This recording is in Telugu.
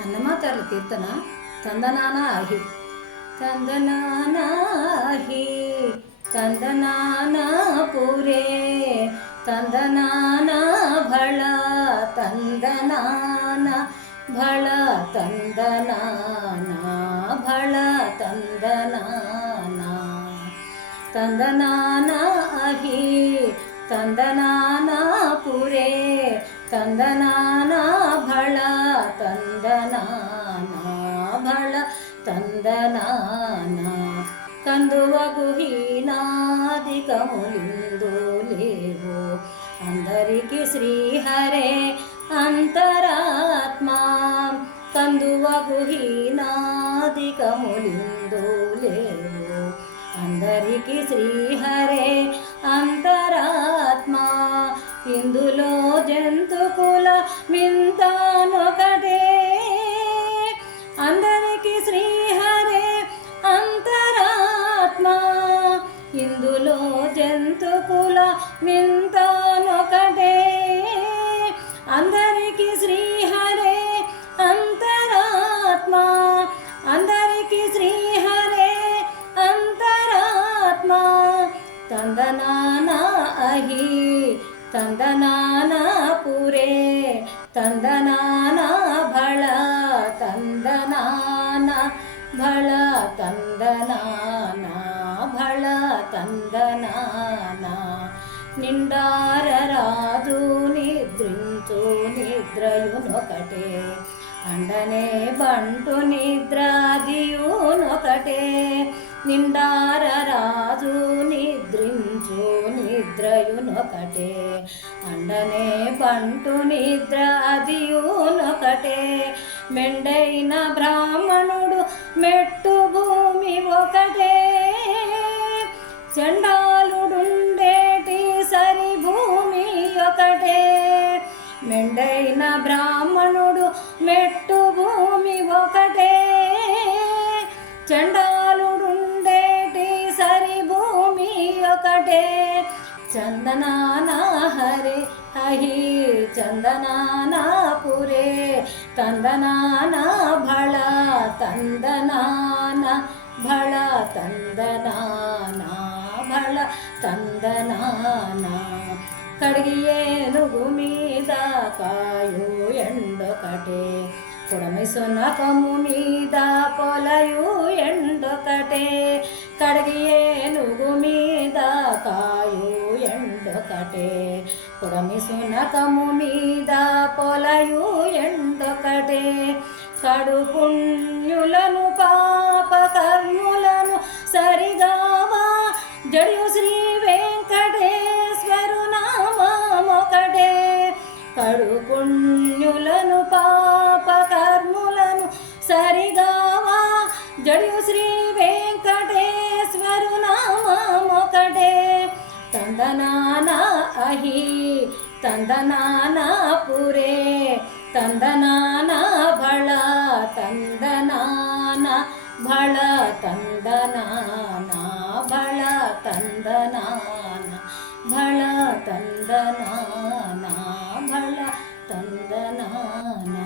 అన్నమాచార్ల కీర్తన తందనానాహి తందనానాహి తందనానా పూరే తందనానా భళ తందనాన భళ తందనానా భళ తందనానా తందనానాహి తందనానా పూరే తందనానా భళ తందనానా భళ తందనానా కందువగు హీనాదికములిందు లేవు అందరికి శ్రీహరే అంతరాత్మా కందువగు హీనాదికములిందు లేవు అందరికి శ్రీహరే అంతరాత్మా ఇందులో జంతుకుల వింతానొకటే అందరికి శ్రీహరే అంతరాత్మా ఇందులో జంతుకుల వింతానొకటే అందరికి శ్రీహరే అంతరాత్మా అందరికి శ్రీహరే అంతరాత్మా తందనానా అహి తందనానా పురే తందనానా భళ తందనానా భళ తందనానా భళ తందనానా నిండార రాజు నిద్రించు నిద్రయునొకటే అండనే బంటు నిద్రాదియునొకటే నిండార రాజు నిద్రించు నిద్రయునొకటే అండనే బంటు నిద్రాదియునొకటే మెండైన బ్రాహ్మణుడు మెట్టు భూమి ఒకటే చండాలుడుండేటి సరి భూమి ఒకటే మెండైన బ్రాహ్మణుడు మెట్టు భూమి ఒకటే చండాలుడుండేటి సరి భూమి ఒకటే చందనానా హరే హి చందనానా పురే తందనానా భళ తందనానా భళ తందనానా భళ తందనానా కడిగి ఏనుగు మీద కాయు ఎండొకటే పొడమి సునకము మీద పొలయు ఎండొకటే కడిగి ఏనుగు మీద కాయు ఎండొకటే పొడమి సునకము మీద పొలయు ఎండొకటే కడు పుణ్యులను పాప కర్ములను సరిగావా జడియు శ్రీ వెంకటేశ్వరు నామమొకటే కడు పుణ్యులను పాప కర్ములను సరిగావా జడియు శ్రీ వెంకటేశ్వరు నామమొకటే తందనానా అహి తందనానా పురే తందనానా భళ తందనానా భళ తందనానా భళ తందనానా భళ తందనానా భళ తందనానా